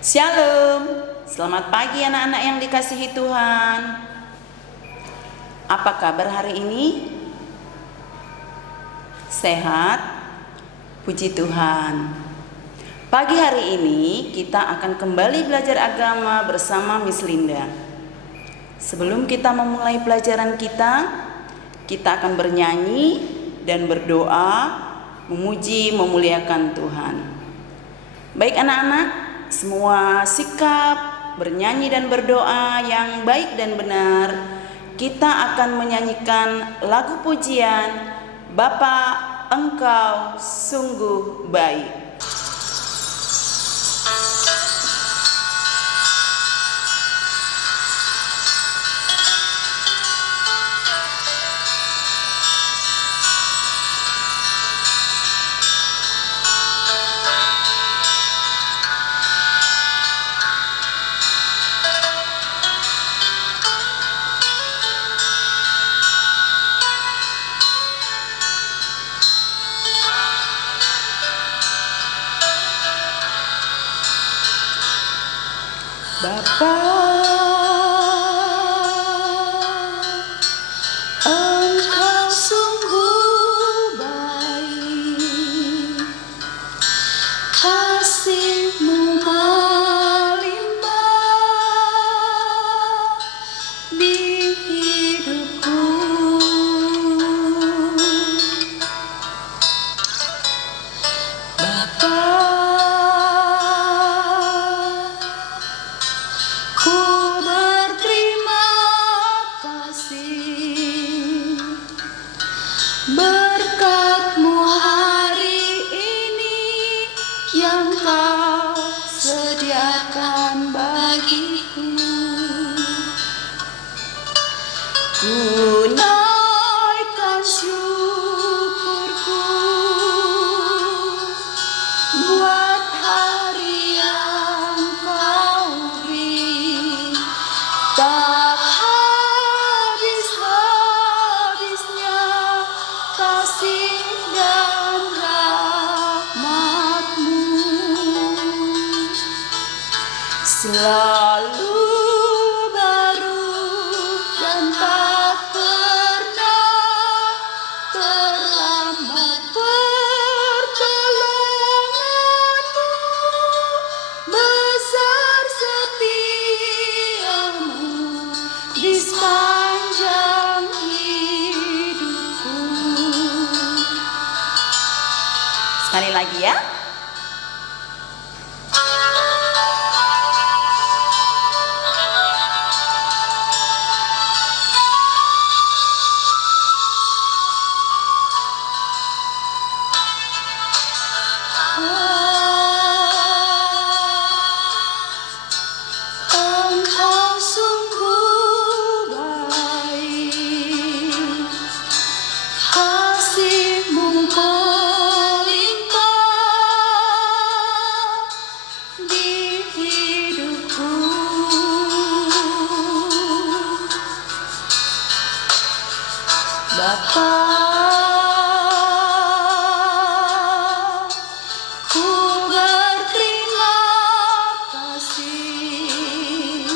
Shalom, selamat pagi anak-anak yang dikasihi Tuhan. Apa kabar hari ini? Sehat? Puji Tuhan. Pagi hari ini kita akan kembali belajar agama bersama Miss Linda. Sebelum kita memulai pelajaran kita akan bernyanyi dan berdoa, memuji, memuliakan Tuhan. Baik anak-anak, semua sikap bernyanyi dan berdoa yang baik dan benar, kita akan menyanyikan lagu pujian Bapa Engkau Sungguh Baik. Bapa, Engkau sungguh baik, kasih-Mu melimpah di hidupku. Bapa, berkat-Mu hari ini yang Kau sediakan bagiku. Ku naikkan syukurku buat hari yang Kau beri, tak habis-habisnya kasih dan rahmat-Mu, selalu baru dan tak pernah terlambat pertolongan-Mu, besar setia-Mu di sepanjang hidupku. Sekali lagi ya. Engkau sungguh baik, kasih-Mu melimpah di hidupku. Bapa, ku berterima kasih,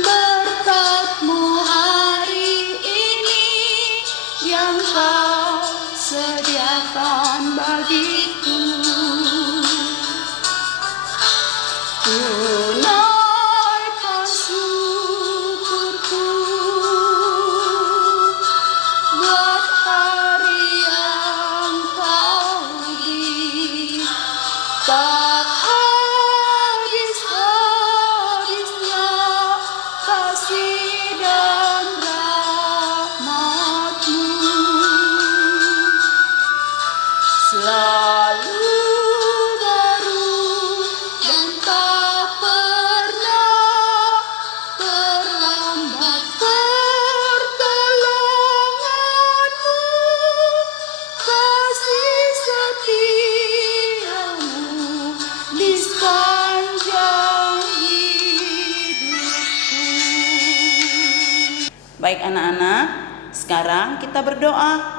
berkat-Mu hari ini yang Kau sediakan bagiku. Ku naikkan syukurku buat hari yang Kau beri, tak habis-habisnya kasih dan rahmat-Mu, selalu baru dan tak pernah terlambat pertolongan-Mu, kasih setia-Mu di sepanjang hidupku. Baik anak-anak, sekarang kita berdoa.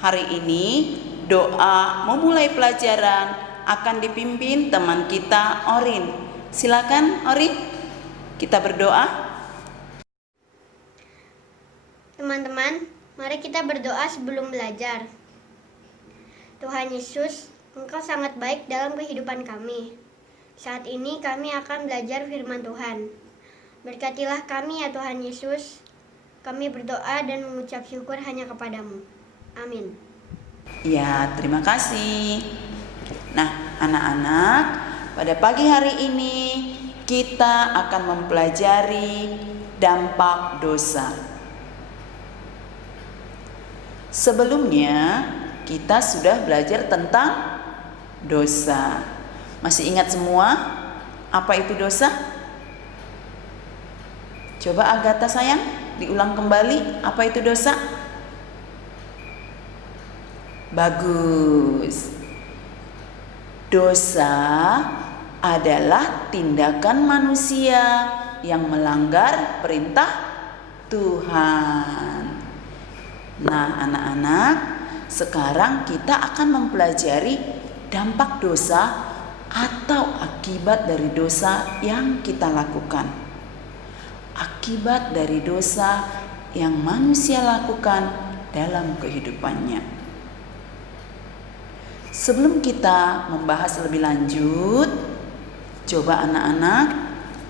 Hari ini doa memulai pelajaran akan dipimpin teman kita Orin. Silakan Orin, kita berdoa. Teman-teman, mari kita berdoa sebelum belajar. Tuhan Yesus, Engkau sangat baik dalam kehidupan kami. Saat ini kami akan belajar firman Tuhan. Berkatilah kami ya Tuhan Yesus. Kami berdoa dan mengucap syukur hanya kepadamu. Amin. Ya, terima kasih. Nah, anak-anak, pada pagi hari ini kita akan mempelajari dampak dosa. Sebelumnya, kita sudah belajar tentang dosa. Masih ingat semua apa itu dosa? Coba Agatha sayang, diulang kembali, apa itu dosa? Bagus. Dosa adalah tindakan manusia yang melanggar perintah Tuhan. Nah, anak-anak, sekarang kita akan mempelajari dampak dosa atau akibat dari dosa yang kita lakukan. Akibat dari dosa yang manusia lakukan dalam kehidupannya. Sebelum kita membahas lebih lanjut, coba anak-anak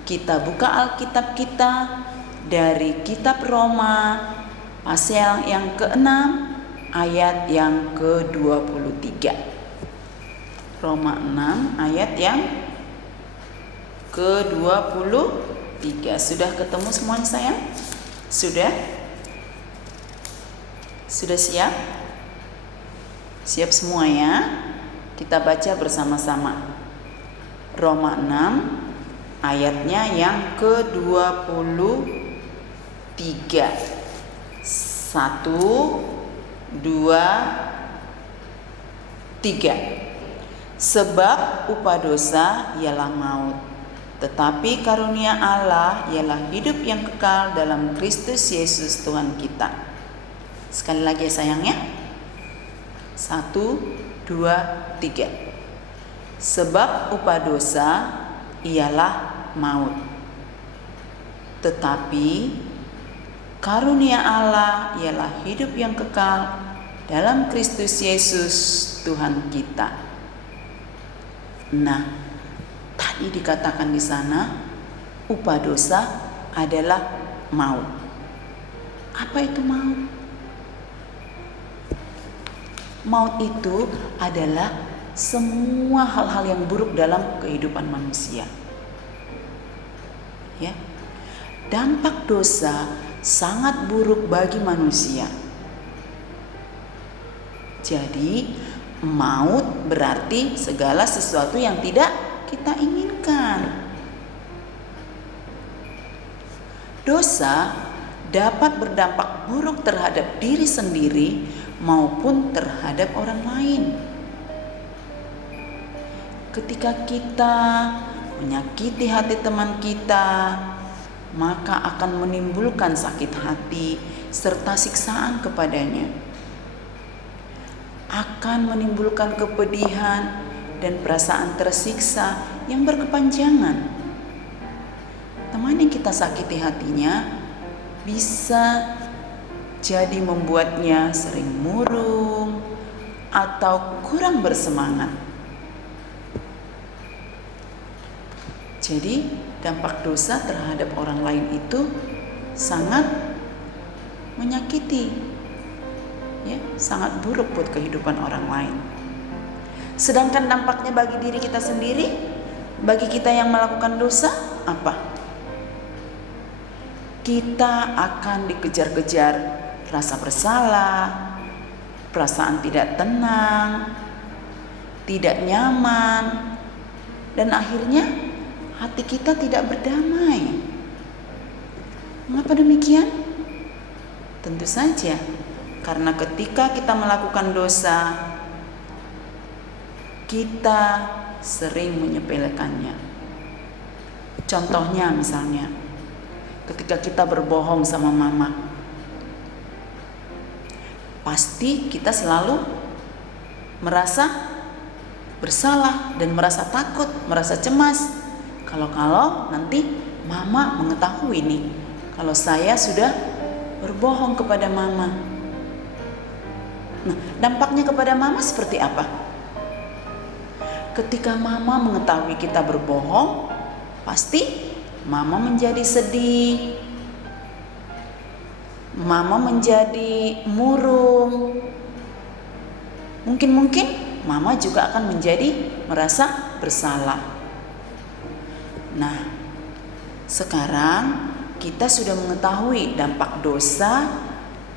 kita buka Alkitab kita dari kitab Roma pasal yang ke-6 ayat yang ke-23. Roma 6 ayat yang ke-23. Sudah ketemu semuanya sayang? Sudah? Sudah siap? Siap semua ya? Kita baca bersama-sama. Roma 6 ayatnya yang ke-23. 1, 2, 3. Sebab upah dosa ialah maut, tetapi karunia Allah ialah hidup yang kekal dalam Kristus Yesus Tuhan kita. Sekali lagi ya sayang ya. 1, 2, 3. Sebab upah dosa ialah maut, tetapi karunia Allah ialah hidup yang kekal dalam Kristus Yesus Tuhan kita. Nah, tadi dikatakan di sana upah dosa adalah maut. Apa itu maut? Maut itu adalah semua hal-hal yang buruk dalam kehidupan manusia. Ya. Dampak dosa sangat buruk bagi manusia. Jadi, maut berarti segala sesuatu yang tidak kita inginkan. Dosa dapat berdampak buruk terhadap diri sendiri maupun terhadap orang lain. Ketika kita menyakiti hati teman kita, maka akan menimbulkan sakit hati serta siksaan kepadanya. Akan menimbulkan kepedihan dan perasaan tersiksa yang berkepanjangan. Teman yang kita sakiti hatinya bisa jadi membuatnya sering murung atau kurang bersemangat. Jadi dampak dosa terhadap orang lain itu sangat menyakiti, ya, sangat buruk buat kehidupan orang lain. Sedangkan dampaknya bagi diri kita sendiri, bagi kita yang melakukan dosa, apa? Kita akan dikejar-kejar rasa bersalah, perasaan tidak tenang, tidak nyaman, dan akhirnya hati kita tidak berdamai. Mengapa demikian? Tentu saja karena ketika kita melakukan dosa, kita sering menyepelekannya. Contohnya misalnya, ketika kita berbohong sama mama, pasti kita selalu merasa bersalah dan merasa takut, merasa cemas. Kalau nanti mama mengetahui nih, kalau saya sudah berbohong kepada mama. Nah, dampaknya kepada mama seperti apa? Ketika mama mengetahui kita berbohong, pasti mama menjadi sedih, mama menjadi murung. Mungkin mama juga akan menjadi merasa bersalah. Nah, sekarang kita sudah mengetahui dampak dosa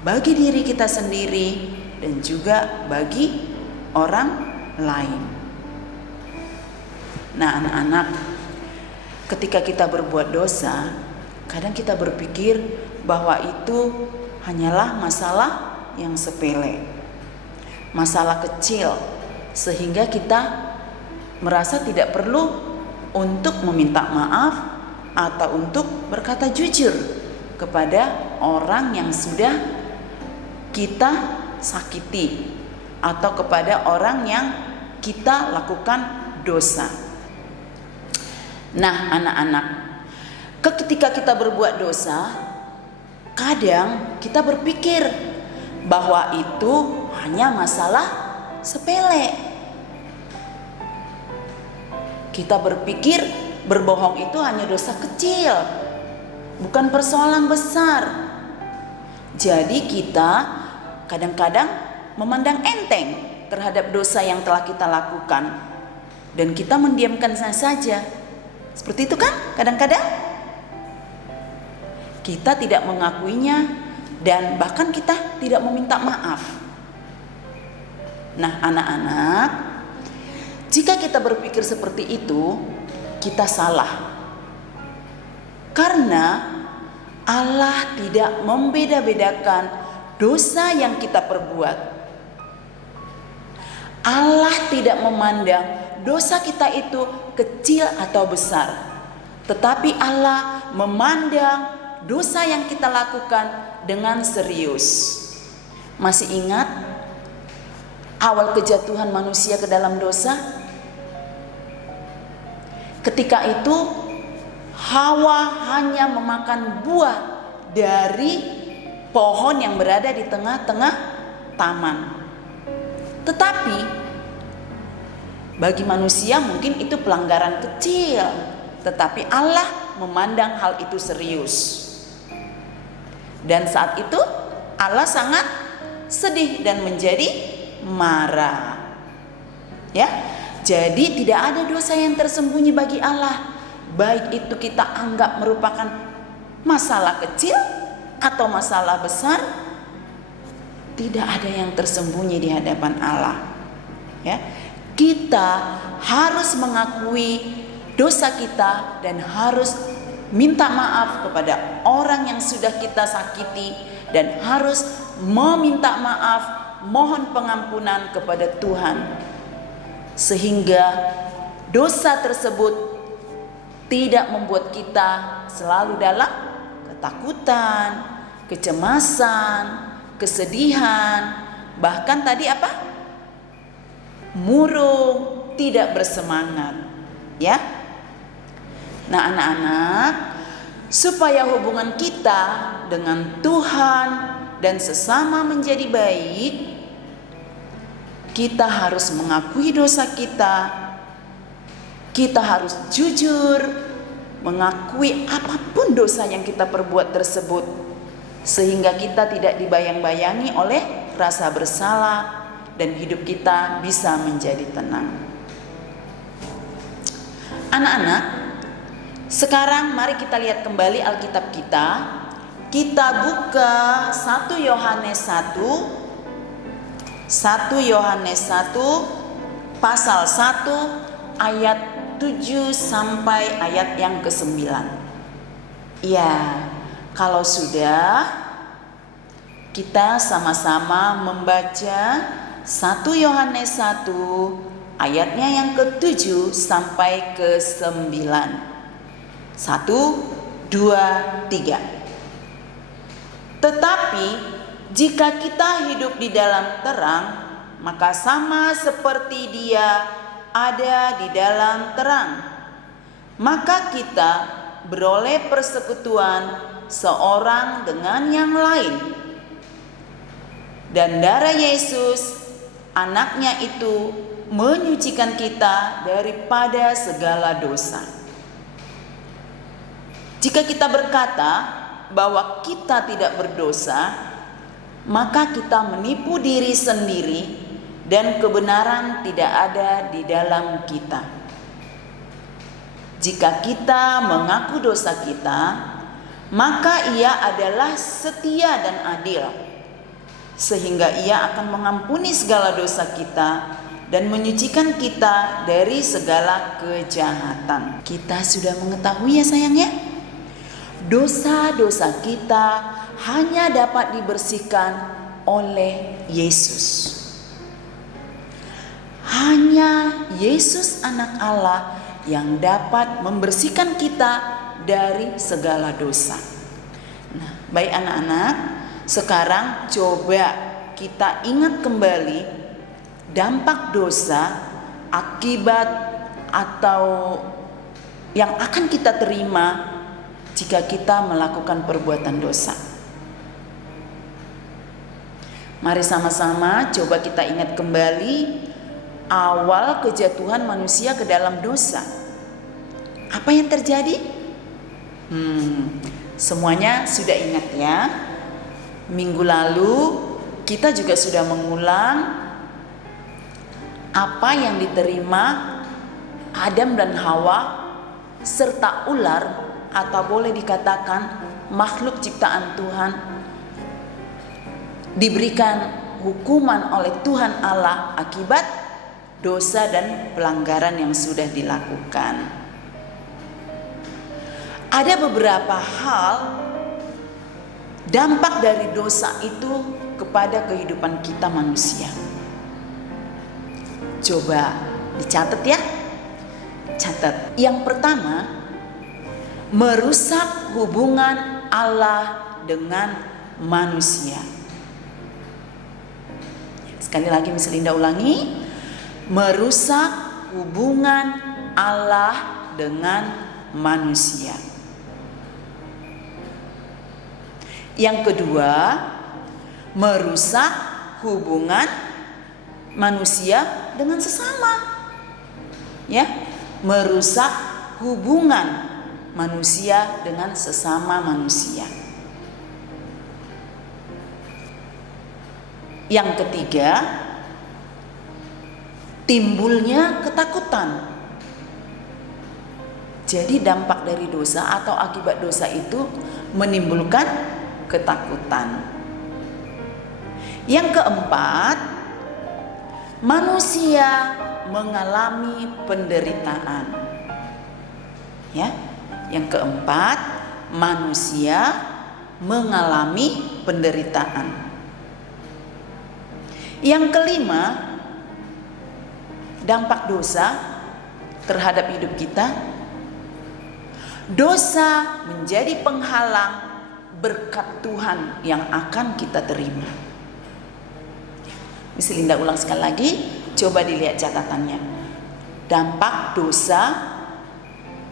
bagi diri kita sendiri dan juga bagi orang lain. Nah, anak-anak, ketika kita berbuat dosa, kadang kita berpikir bahwa itu hanyalah masalah yang sepele, masalah kecil, sehingga kita merasa tidak perlu untuk meminta maaf atau untuk berkata jujur kepada orang yang sudah kita sakiti atau kepada orang yang kita lakukan dosa. Nah, anak-anak, ketika kita berbuat dosa, kadang kita berpikir bahwa itu hanya masalah sepele. Kita berpikir berbohong itu hanya dosa kecil, bukan persoalan besar. Jadi kita kadang-kadang memandang enteng terhadap dosa yang telah kita lakukan, dan kita mendiamkannya saja. Seperti itu kan kadang-kadang? Kita tidak mengakuinya dan bahkan kita tidak meminta maaf. Nah, anak-anak, jika kita berpikir seperti itu, kita salah. Karena Allah tidak membeda-bedakan dosa yang kita perbuat. Allah tidak memandang dosa kita itu kecil atau besar, tetapi Allah memandang dosa yang kita lakukan dengan serius. Masih ingat awal kejatuhan manusia ke dalam dosa? Ketika itu Hawa hanya memakan buah dari pohon yang berada di tengah-tengah taman. Tetapi bagi manusia mungkin itu pelanggaran kecil, tetapi Allah memandang hal itu serius. Dan saat itu Allah sangat sedih dan menjadi marah. Ya, jadi tidak ada dosa yang tersembunyi bagi Allah, baik itu kita anggap merupakan masalah kecil atau masalah besar. Tidak ada yang tersembunyi di hadapan Allah. Ya, kita harus mengakui dosa kita dan harus minta maaf kepada orang yang sudah kita sakiti, dan harus meminta maaf, mohon pengampunan kepada Tuhan, sehingga dosa tersebut tidak membuat kita selalu dalam ketakutan, kecemasan, kesedihan, bahkan tadi apa? Murung, tidak bersemangat, ya. Nah, anak-anak, supaya hubungan kita dengan Tuhan dan sesama menjadi baik, kita harus mengakui dosa kita. Kita harus jujur mengakui apapun dosa yang kita perbuat tersebut, sehingga kita tidak dibayang-bayangi oleh rasa bersalah dan hidup kita bisa menjadi tenang. Anak-anak, sekarang mari kita lihat kembali Alkitab kita. Kita buka 1 Yohanes 1 pasal 1 ayat 7 sampai ayat yang ke-9. Ya, kalau sudah, kita sama-sama membaca 1 Yohanes 1 ayatnya yang ke-7 sampai ke-9. 1, 2, 3. Tetapi jika kita hidup di dalam terang, maka sama seperti Dia ada di dalam terang, maka kita beroleh persekutuan seorang dengan yang lain. Dan darah Yesus, anaknya itu, menyucikan kita daripada segala dosa. Jika kita berkata bahwa kita tidak berdosa, maka kita menipu diri sendiri dan kebenaran tidak ada di dalam kita. Jika kita mengaku dosa kita, maka Ia adalah setia dan adil, sehingga Ia akan mengampuni segala dosa kita dan menyucikan kita dari segala kejahatan. Kita sudah mengetahui ya sayang ya, dosa-dosa kita hanya dapat dibersihkan oleh Yesus. Hanya Yesus anak Allah yang dapat membersihkan kita dari segala dosa. Nah, baik anak-anak, sekarang coba kita ingat kembali dampak dosa, akibat atau yang akan kita terima jika kita melakukan perbuatan dosa. Mari sama-sama coba kita ingat kembali awal kejatuhan manusia ke dalam dosa. Apa yang terjadi? Semuanya sudah ingat ya. Minggu lalu kita juga sudah mengulang apa yang diterima Adam dan Hawa serta ular, atau boleh dikatakan makhluk ciptaan Tuhan, diberikan hukuman oleh Tuhan Allah akibat dosa dan pelanggaran yang sudah dilakukan. Ada beberapa hal dampak dari dosa itu kepada kehidupan kita manusia. Coba dicatat ya. Catat. Yang pertama, merusak hubungan Allah dengan manusia. Sekali lagi Miss Linda ulangi. Merusak hubungan Allah dengan manusia. Yang kedua, merusak hubungan manusia dengan sesama. Ya, merusak hubungan manusia dengan sesama manusia. Yang ketiga, timbulnya ketakutan. Jadi dampak dari dosa atau akibat dosa itu menimbulkan ketakutan. Yang keempat, manusia mengalami penderitaan. Ya. Yang keempat, manusia mengalami penderitaan. Yang kelima, dampak dosa terhadap hidup kita. Dosa menjadi penghalang berkat Tuhan yang akan kita terima. Miss Linda ulang sekali lagi, coba dilihat catatannya. Dampak dosa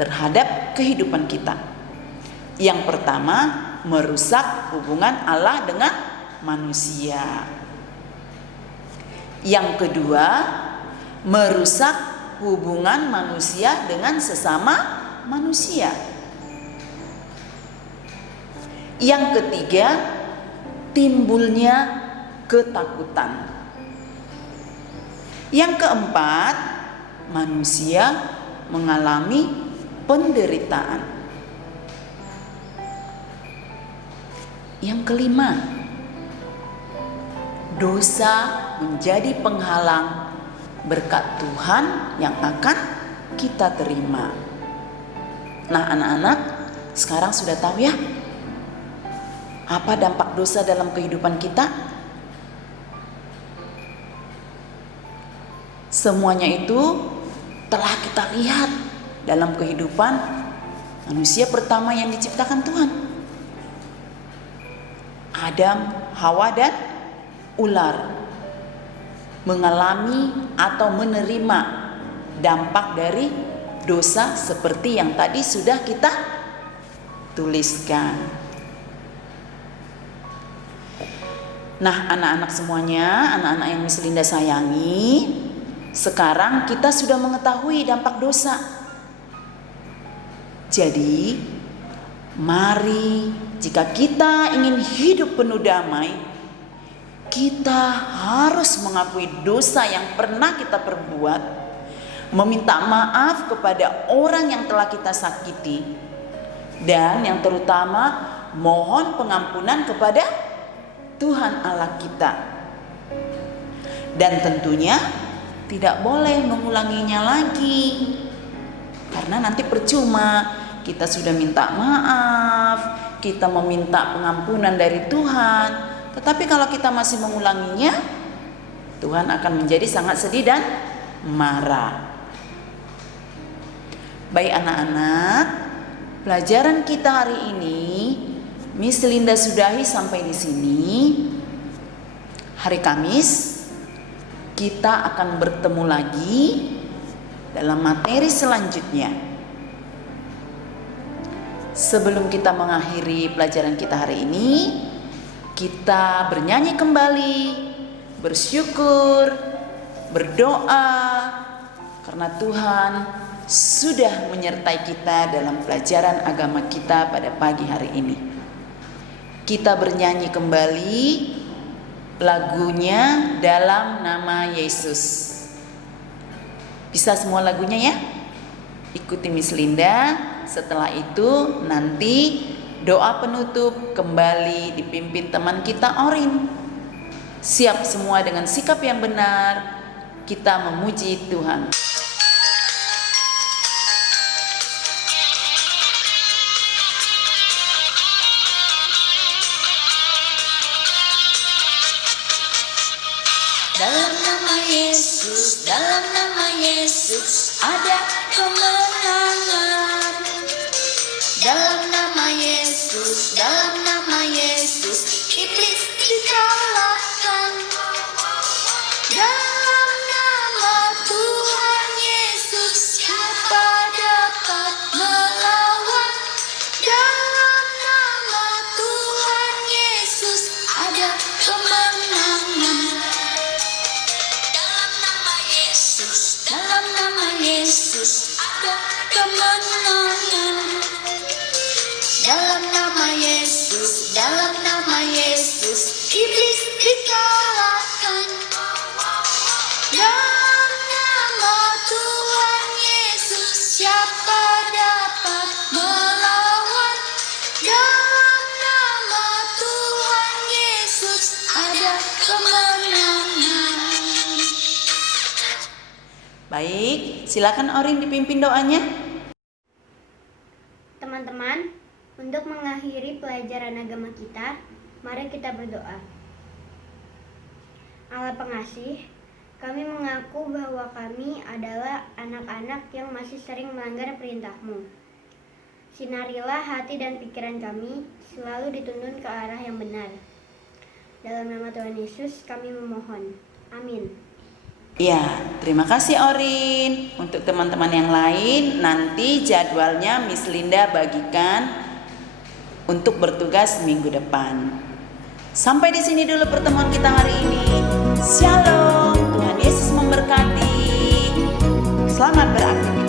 terhadap kehidupan kita. Yang pertama, merusak hubungan Allah dengan manusia. Yang kedua, merusak hubungan manusia dengan sesama manusia. Yang ketiga, timbulnya ketakutan. Yang keempat, manusia mengalami penderitaan. Yang kelima, dosa menjadi penghalang berkat Tuhan yang akan kita terima. Nah, anak-anak sekarang sudah tahu ya apa dampak dosa dalam kehidupan kita? Semuanya itu telah kita lihat dalam kehidupan manusia pertama yang diciptakan Tuhan. Adam, Hawa dan ular mengalami atau menerima dampak dari dosa seperti yang tadi sudah kita tuliskan. Nah, anak-anak semuanya, anak-anak yang Miss Linda sayangi, sekarang kita sudah mengetahui dampak dosa. Jadi, mari jika kita ingin hidup penuh damai, kita harus mengakui dosa yang pernah kita perbuat, meminta maaf kepada orang yang telah kita sakiti, dan yang terutama mohon pengampunan kepada Tuhan Allah kita. Dan tentunya tidak boleh mengulanginya lagi, karena nanti percuma kita sudah minta maaf, kita meminta pengampunan dari Tuhan, tetapi kalau kita masih mengulanginya, Tuhan akan menjadi sangat sedih dan marah. Baik anak-anak, pelajaran kita hari ini Miss Linda sudahi sampai di sini. Hari Kamis kita akan bertemu lagi dalam materi selanjutnya. Sebelum kita mengakhiri pelajaran kita hari ini, kita bernyanyi kembali, bersyukur, berdoa, karena Tuhan sudah menyertai kita dalam pelajaran agama kita pada pagi hari ini. Kita bernyanyi kembali lagunya Dalam Nama Yesus. Bisa semua lagunya ya? Ikuti Miss Linda. Setelah itu nanti doa penutup kembali dipimpin teman kita Orin. Siap semua dengan sikap yang benar, kita memuji Tuhan. Dalam nama Yesus, dalam nama Yesus ada kemenangan. Dalam nama Yesus, dalam nama Yesus iblis dikalahkan. Dalam nama Tuhan Yesus siapa dapat melawan? Dalam nama Tuhan Yesus ada kemenangan. Dalam nama Yesus, dalam nama Yesus ada kemenangan. Dalam nama Yesus, dalam nama Yesus iblis dikalahkan. Dalam nama Tuhan Yesus siapa dapat melawan? Dalam nama Tuhan Yesus ada kemenangan. Baik, silakan Orin dipimpin doanya. Teman-teman, untuk mengakhiri pelajaran agama kita, mari kita berdoa. Allah pengasih, kami mengaku bahwa kami adalah anak-anak yang masih sering melanggar perintah-Mu. Sinarilah hati dan pikiran kami selalu dituntun ke arah yang benar. Dalam nama Tuhan Yesus kami memohon. Amin. Ya, terima kasih Orin. Untuk teman-teman yang lain, nanti jadwalnya Miss Linda bagikan untuk bertugas minggu depan. Sampai di sini dulu pertemuan kita hari ini. Shalom, Tuhan Yesus memberkati. Selamat beraktivitas.